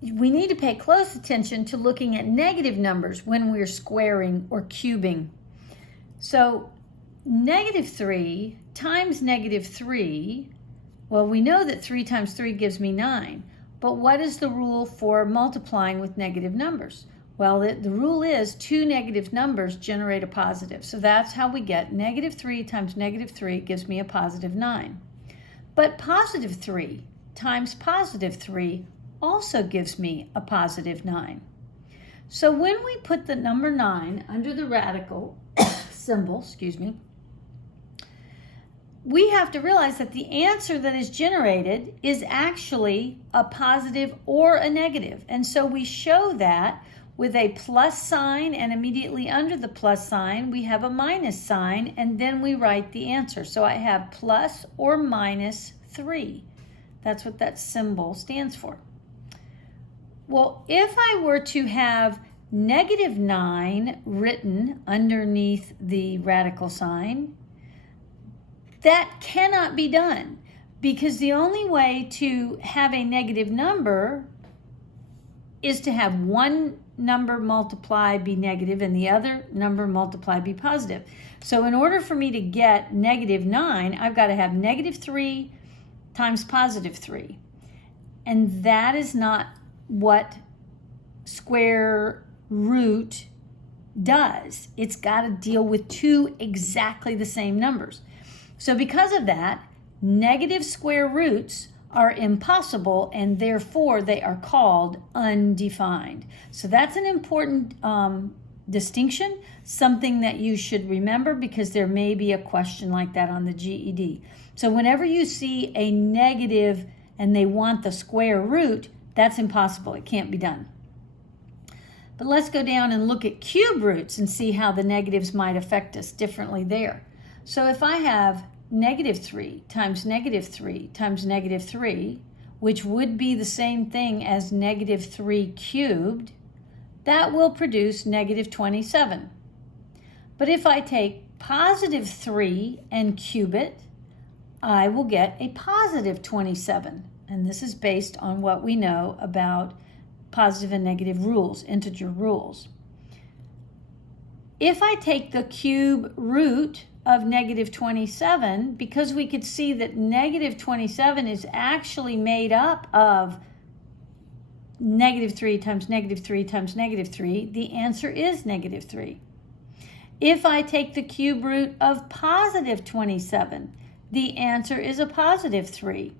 we need to pay close attention to looking at negative numbers when we're squaring or cubing. So negative 3 times negative 3, well, we know that 3 times 3 gives me 9. But what is the rule for multiplying with negative numbers? Well, the rule is 2 negative numbers generate a positive. So that's how we get negative 3 times negative 3 gives me a positive 9. But positive 3 times positive 3 also gives me a positive 9. So when we put the number 9 under the radical symbol, we have to realize that the answer that is generated is actually a positive or a negative. And so we show that with a plus sign, and immediately under the plus sign, we have a minus sign, and then we write the answer. So I have plus or minus 3. That's what that symbol stands for. Well, if I were to have negative 9 written underneath the radical sign, that cannot be done, because the only way to have a negative number is to have one number multiply be negative and the other number multiply be positive. So in order for me to get negative 9, I've got to have negative 3 times positive 3. And that is not what square root does. It's got to deal with two exactly the same numbers. So because of that, negative square roots are impossible, and therefore they are called undefined. So that's an important distinction, something that you should remember, because there may be a question like that on the GED. So whenever you see a negative and they want the square root, that's impossible. It can't be done. But let's go down and look at cube roots and see how the negatives might affect us differently there. So if I have negative 3 times negative 3 times negative 3, which would be the same thing as negative 3 cubed, that will produce negative 27. But if I take positive 3 and cube it, I will get a positive 27. And this is based on what we know about positive and negative rules, integer rules. If I take the cube root of negative 27, because we could see that negative 27 is actually made up of negative 3 times negative 3 times negative 3, the answer is negative 3. If I take the cube root of positive 27, the answer is a positive 3.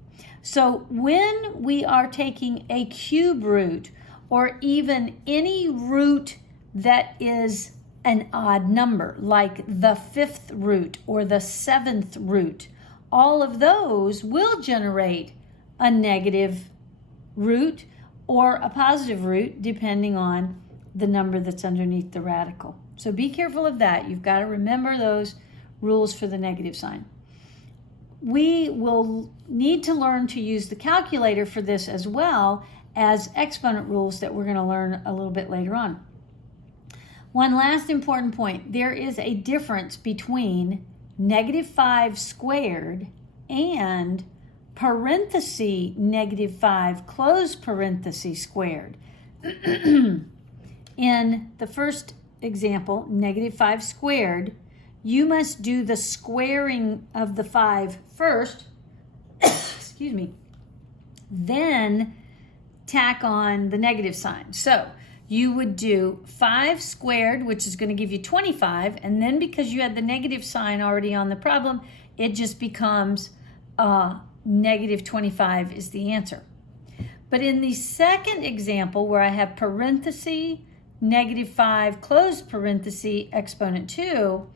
So when we are taking a cube root, or even any root that is an odd number, like the 5th root or the 7th root, all of those will generate a negative root or a positive root, depending on the number that's underneath the radical. So be careful of that. You've got to remember those rules for the negative sign. We will need to learn to use the calculator for this, as well as exponent rules that we're going to learn a little bit later on. One last important point: there is a difference between negative 5 squared and parenthesis negative 5 close parenthesis squared. In the first example, negative 5 squared, you must do the squaring of the 5 first, excuse me, then tack on the negative sign. So you would do 5 squared, which is going to give you 25, and then because you had the negative sign already on the problem, it just becomes negative 25 is the answer. But in the second example, where I have parenthesis negative 5 close parenthesis exponent 2,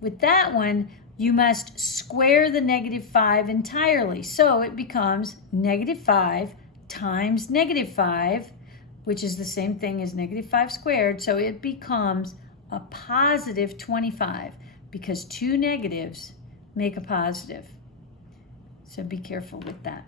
with that one, you must square the negative 5 entirely. So it becomes negative 5 times negative 5, which is the same thing as negative 5 squared. So it becomes a positive 25, because two negatives make a positive. So be careful with that.